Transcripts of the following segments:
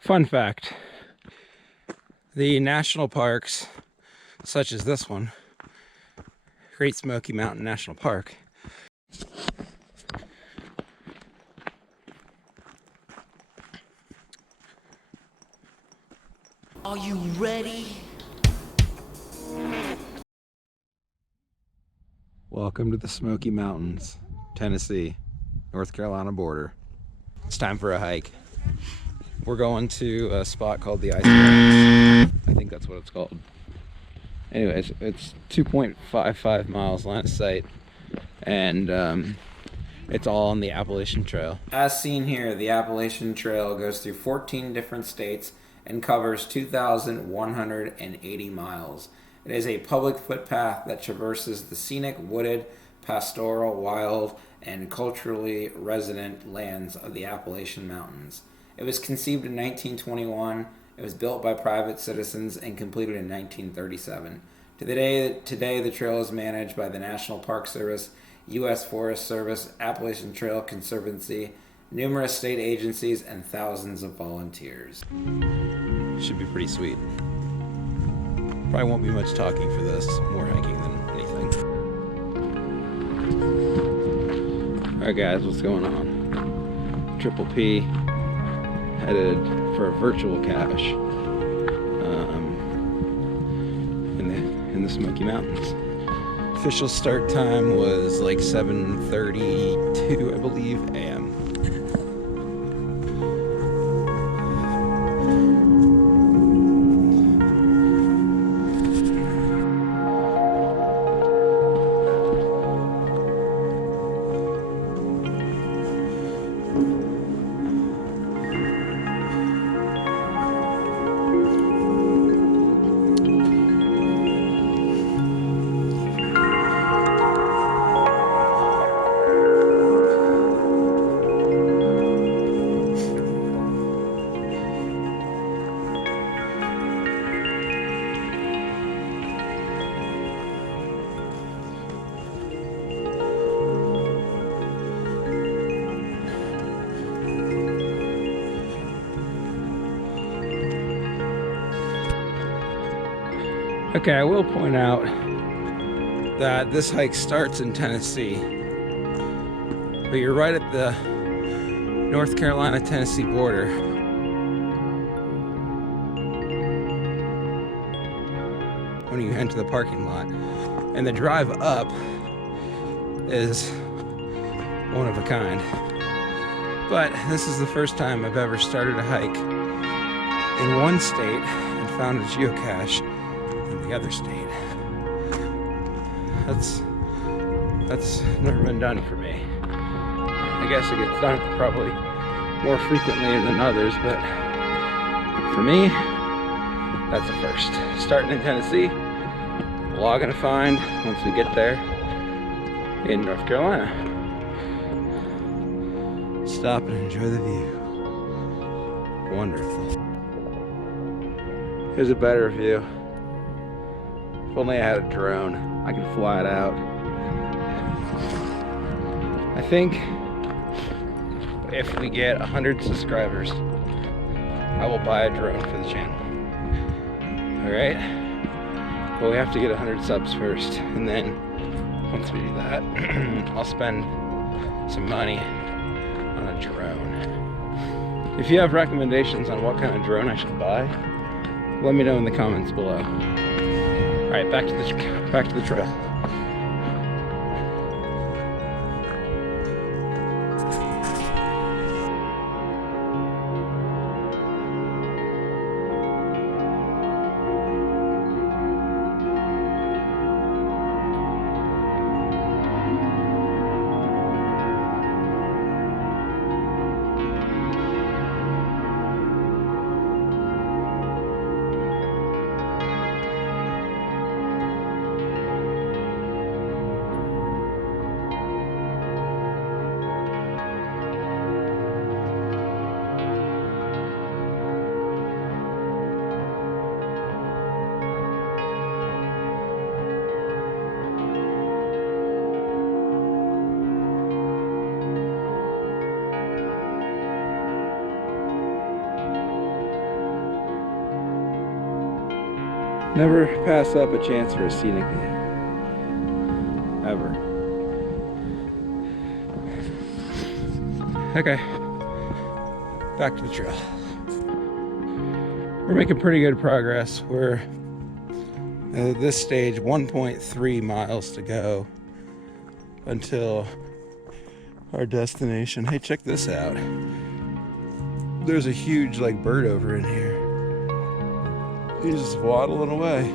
Fun fact, the national parks, such as this one, Great Smoky Mountain National Park, are you ready? welcome to the Smoky Mountains, Tennessee, North Carolina border. It's time for a hike. We're going to a spot called the Ice Box. I think that's what it's called. Anyways, it's 2.55 miles line of sight, and it's all on the Appalachian Trail. As seen here, the Appalachian Trail goes through 14 different states and covers 2,180 miles. It is a public footpath that traverses the scenic, wooded, pastoral, wild, and culturally resident lands of the Appalachian Mountains. It was conceived in 1921. It was built by private citizens and completed in 1937. Today, the trail is managed by the National Park Service, U.S. Forest Service, Appalachian Trail Conservancy, numerous state agencies, and thousands of volunteers. Should be pretty sweet. Probably won't be much talking for this, more hiking than anything. Alright guys, what's going on? Triple P headed for a virtual cache in the Smoky Mountains. Official start time was like 7:32, I believe, a.m. Okay, I will point out that this hike starts in Tennessee, but you're right at the North Carolina-Tennessee border. When you enter the parking lot, and the drive up is one of a kind. But this is the first time I've ever started a hike in one state and found a geocache in the other state. That's never been done for me. I guess it gets done probably more frequently than others, but for me, that's a first. Starting in Tennessee, logging a find once we get there in North Carolina. Stop and enjoy the view. Wonderful. Here's a better view. If only I had a drone, I could fly it out. I think if we get 100 subscribers, I will buy a drone for the channel. Alright? But we have to get 100 subs first, and then once we do that, I'll spend some money on a drone. If you have recommendations on what kind of drone I should buy, let me know in the comments below. Alright, back to the trail. Never pass up a chance for a scenic view. Ever. Okay. Back to the trail. We're making pretty good progress. We're at this stage 1.3 miles to go until our destination. Hey, check this out. There's a huge like bird over in here. He's just waddling away.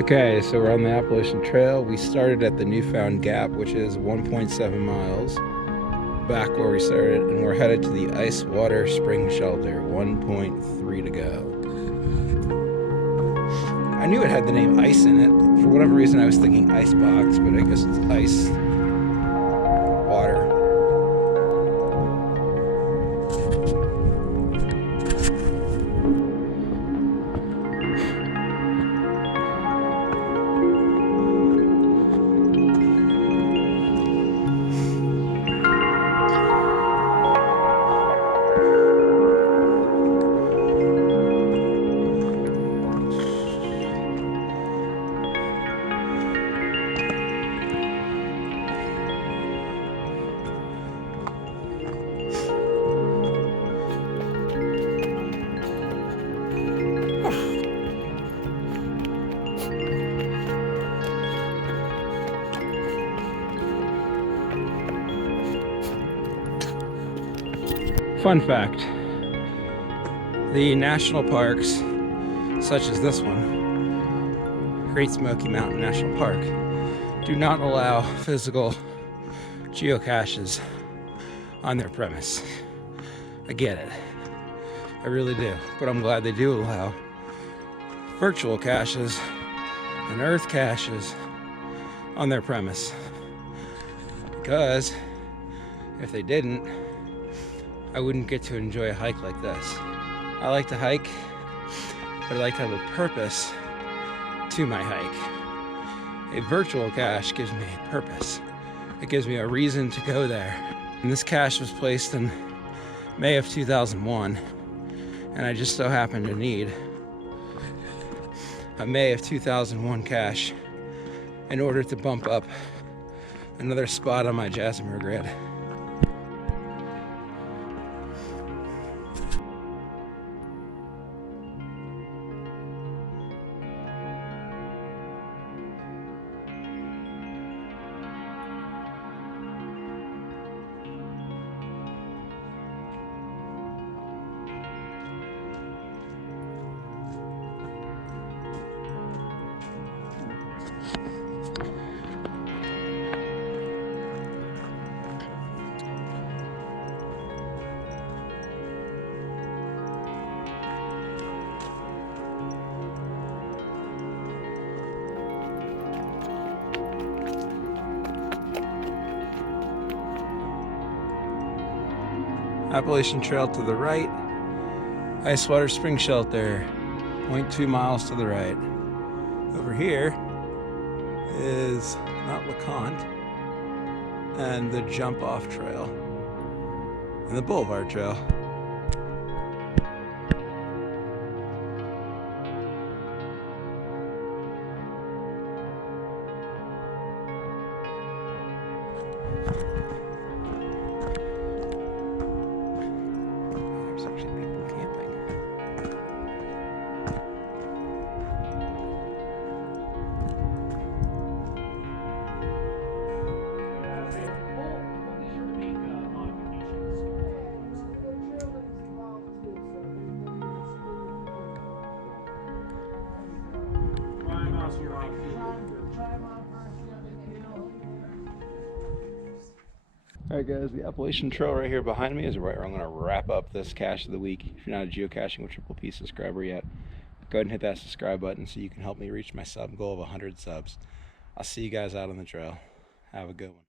Okay, so we're on the Appalachian Trail. We started at the Newfoundland Gap, which is 1.7 miles back where we started, and we're headed to the Ice Water Spring Shelter, 1.3 to go. I knew it had the name ice in it. For whatever reason, I was thinking ice box, but I guess it's ice water. Fun fact, the national parks, such as this one, Great Smoky Mountain National Park, do not allow physical geocaches on their premise. I get it, I really do, but I'm glad they do allow virtual caches and earth caches on their premise, because if they didn't, I wouldn't get to enjoy a hike like this. I like to hike, but I like to have a purpose to my hike. A virtual cache gives me a purpose. It gives me a reason to go there. And this cache was placed in May of 2001, and I just so happened to need a May of 2001 cache in order to bump up another spot on my Jasmer grid. Appalachian Trail to the right, Ice Water Spring Shelter, 0.2 miles to the right. Over here is Mount LeConte and the Jump Off Trail and the Boulevard Trail. There's actually people camping. Alright guys, the Appalachian Trail right here behind me is right where I'm going to wrap up this cache of the week. If you're not a Geocaching with Triple P subscriber yet, go ahead and hit that subscribe button so you can help me reach my sub goal of 100 subs. I'll see you guys out on the trail. Have a good one.